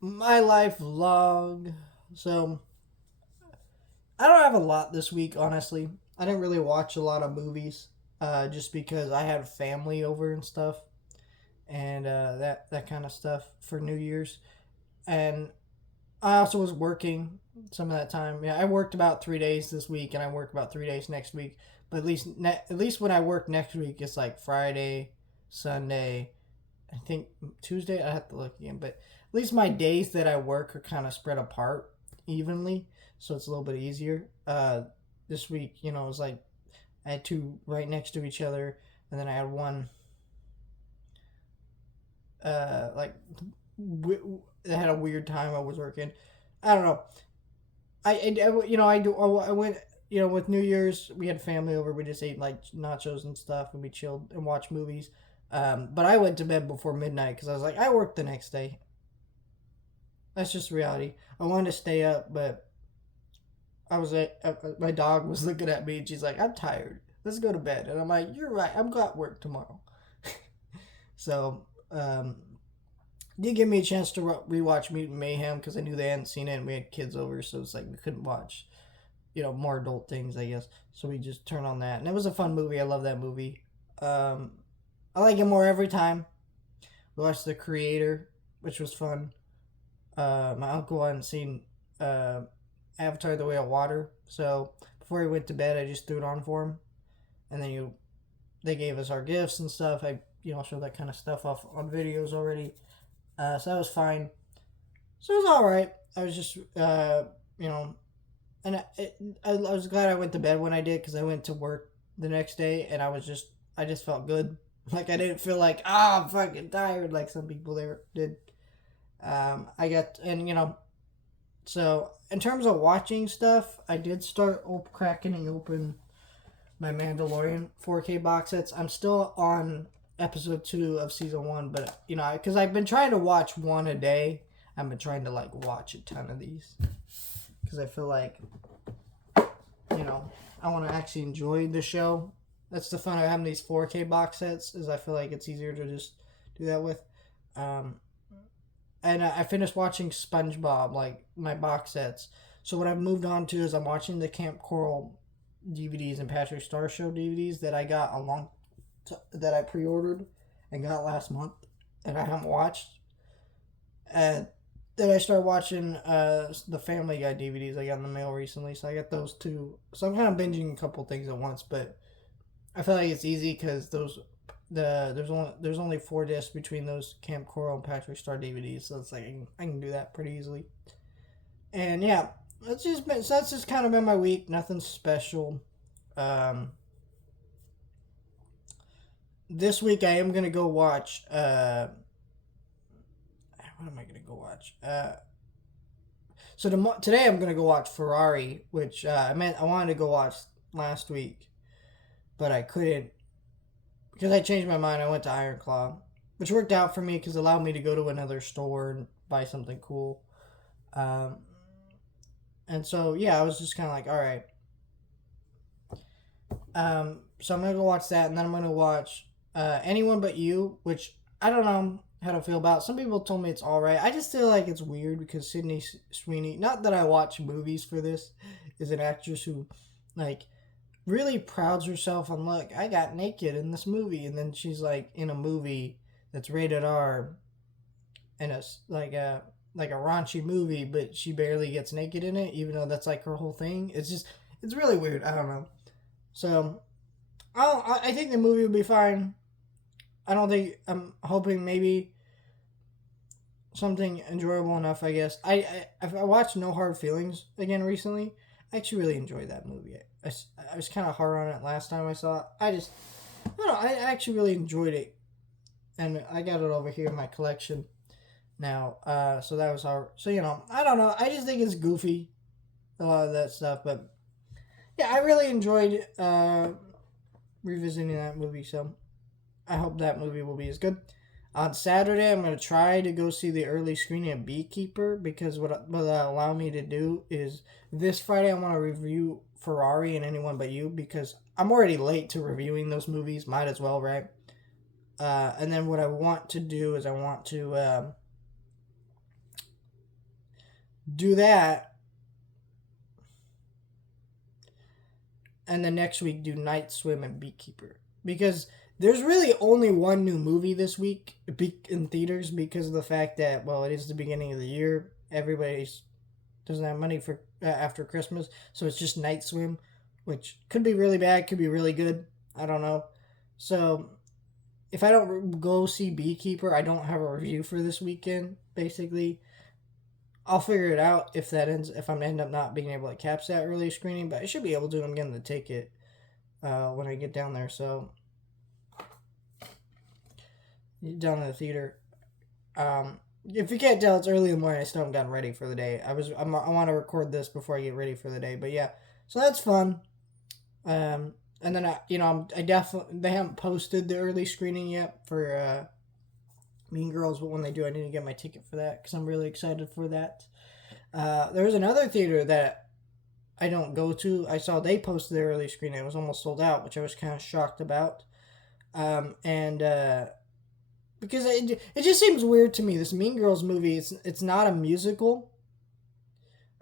My life vlog. So I don't have a lot this week, honestly. I didn't really watch a lot of movies, just because I had family over and stuff, and that kind of stuff for New Year's. And I also was working some of that time. Yeah, I worked about 3 days this week, and I work about 3 days next week. But at least when I work next week, it's like Friday, Sunday, I think Tuesday. I have to look again, but at least my days that I work are kind of spread apart evenly, so it's a little bit easier. This week, it was like I had two right next to each other, and then I had one like that had a weird time I was working. I don't know. I went with New Year's we had family over. We just ate like nachos and stuff, and we chilled and watched movies. But I went to bed before midnight because I was like, I worked the next day. That's just reality. I wanted to stay up, but my dog was looking at me and she's like, I'm tired. Let's go to bed. And I'm like, you're right. I'm got work tomorrow. So, did give me a chance to rewatch Mutant Mayhem because I knew they hadn't seen it and we had kids over, so it's like we couldn't watch, more adult things, I guess. So we just turned on that, and it was a fun movie. I love that movie. Um, I like it more every time. We watched The Creator, which was fun. My uncle hadn't seen uh, Avatar: The Way of Water, so before he went to bed, I just threw it on for him, and then they gave us our gifts and stuff. I showed that kind of stuff off on videos already, so that was fine. So it was all right. I was just you know, and I was glad I went to bed when I did because I went to work the next day and I just felt good. Like I didn't feel like I'm fucking tired like some people there did. I got and so in terms of watching stuff, I did start cracking and open my Mandalorian 4K box sets. I'm still on episode 2 of season 1, but because I've been trying to watch one a day, I've been trying to like watch a ton of these because I feel like I want to actually enjoy the show. That's the fun of having these 4K box sets is I feel like it's easier to just do that with. Um, and I finished watching SpongeBob, like my box sets. So what I've moved on to is I'm watching the Camp Coral DVDs and Patrick Star Show DVDs that I got that I pre-ordered and got last month, and I haven't watched. And then I started watching the Family Guy DVDs I got in the mail recently, so I got those two. So I'm kind of binging a couple things at once, but I feel like it's easy because there's only 4 discs between those Camp Coral and Patrick Star DVDs, so it's like I can do that pretty easily. And yeah, that's just kind of been my week. Nothing special. Um, this week I am gonna go watch. What am I gonna go watch? Today I'm gonna go watch Ferrari, which I wanted to go watch last week, but I couldn't because I changed my mind. I went to Iron Claw, which worked out for me because it allowed me to go to another store and buy something cool. Um, and so yeah, I was just kind of like, all right. So I'm gonna go watch that, and then I'm gonna watch Anyone But You, which I don't know how to feel about. Some people told me it's all right. I just feel like it's weird because Sydney Sweeney. Not that I watch movies for this, is an actress who, like, really prouds herself on look. I got naked in this movie, and then she's like in a movie that's rated R, and it's like a raunchy movie, but she barely gets naked in it, even though that's like her whole thing. It's really weird. I don't know. So I think the movie will be fine. I don't think I'm hoping maybe something enjoyable enough. I guess I watched No Hard Feelings again recently. I actually really enjoyed that movie. I was kind of hard on it last time I saw it. I don't know. I actually really enjoyed it, and I got it over here in my collection now. So that was hard. So I don't know. I just think it's goofy, a lot of that stuff. But yeah, I really enjoyed revisiting that movie. So I hope that movie will be as good. On Saturday, I'm going to try to go see the early screening of Beekeeper because what that allow me to do is this Friday I want to review Ferrari and Anyone But You because I'm already late to reviewing those movies. Might as well, right? And then what I want to do is I want to do that, and the next week do Night Swim and Beekeeper. Because there's really only one new movie this week in theaters because of the fact that, well, it is the beginning of the year. Everybody doesn't have money for after Christmas, so it's just Night Swim, which could be really bad, could be really good. I don't know. So if I don't go see Beekeeper, I don't have a review for this weekend. Basically, I'll figure it out if I'm end up not being able to catch that early screening, but I should be able to. I'm getting the ticket when I get down there. So down to the theater. If you can't tell, it's early in the morning. I still haven't gotten ready for the day. I want to record this before I get ready for the day. But yeah, so that's fun. And then I definitely they haven't posted the early screening yet for Mean Girls, but when they do, I need to get my ticket for that because I'm really excited for that. There's another theater that I don't go to. I saw they posted their early screening. It was almost sold out, which I was kind of shocked about. Because it just seems weird to me. This Mean Girls movie, it's not a musical.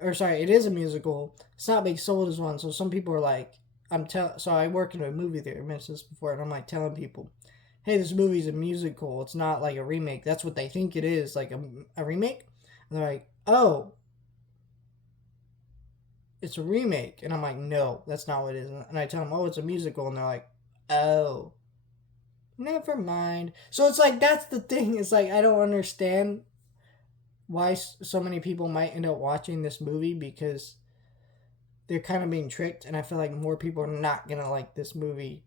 Or sorry, it is a musical. It's not being sold as one. So some people are like, so I work in a movie theater. I mentioned this before, and I'm like telling people, hey, this movie's a musical. It's not like a remake. That's what they think it is, like a remake. And they're like, oh, it's a remake. And I'm like, no, that's not what it is. And I tell them, oh, it's a musical. And they're like, oh, never mind. So it's like, that's the thing. It's like, I don't understand why so many people might end up watching this movie because they're kind of being tricked. And I feel like more people are not going to like this movie.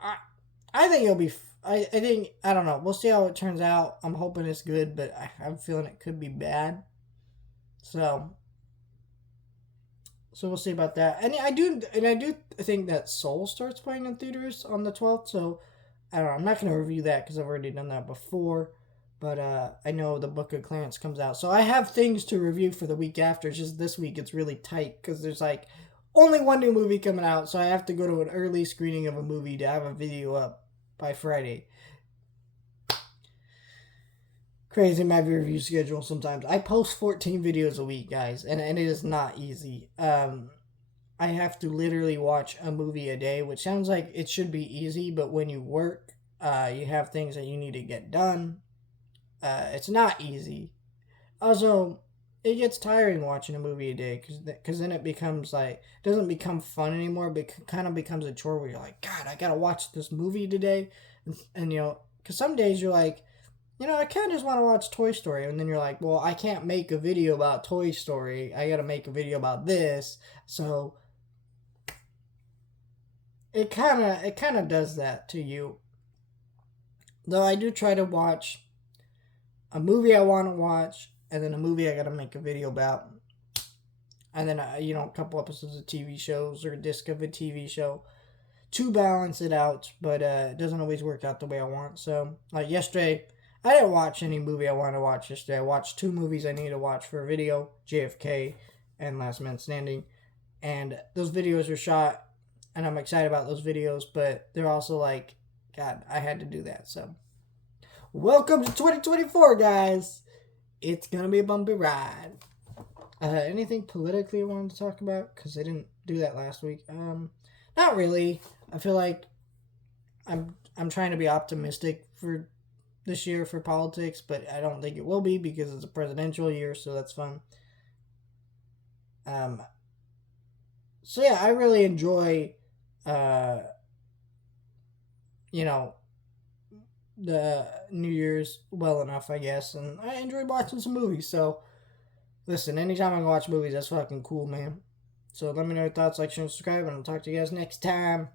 I think it'll be. I think, I don't know. We'll see how it turns out. I'm hoping it's good, but I'm feeling it could be bad. So we'll see about that. And I do think that Soul starts playing in theaters on the 12th. So I don't know. I'm not going to review that because I've already done that before. But I know the Book of Clarence comes out. So I have things to review for the week after. It's just this week it's really tight because there's like only one new movie coming out. So I have to go to an early screening of a movie to have a video up by Friday. Crazy my review schedule sometimes. I post 14 videos a week, guys, and it is not easy. I have to literally watch a movie a day, which sounds like it should be easy, but when you work, you have things that you need to get done. It's not easy. Also, it gets tiring watching a movie a day because then it becomes like, it doesn't become fun anymore, but it kind of becomes a chore where you're like, God, I gotta watch this movie today. And because some days you're like, I kind of just want to watch Toy Story. And then you're like, well, I can't make a video about Toy Story. I got to make a video about this. So it kind of does that to you. Though I do try to watch a movie I want to watch and then a movie I got to make a video about. And then, a couple episodes of TV shows or a disc of a TV show to balance it out. But it doesn't always work out the way I want. So, like yesterday, I didn't watch any movie I wanted to watch yesterday. I watched 2 movies I need to watch for a video, JFK and Last Man Standing. And those videos are shot, and I'm excited about those videos, but they're also like, God, I had to do that. So, welcome to 2024, guys. It's going to be a bumpy ride. Anything politically you wanted to talk about? Because I didn't do that last week. Not really. I feel like I'm trying to be optimistic for this year for politics, but I don't think it will be because it's a presidential year, so that's fun. So yeah, I really enjoy, the New Year's well enough, I guess, and I enjoy watching some movies. So, listen, anytime I can watch movies, that's fucking cool, man. So let me know your thoughts, like, share, and subscribe, and I'll talk to you guys next time.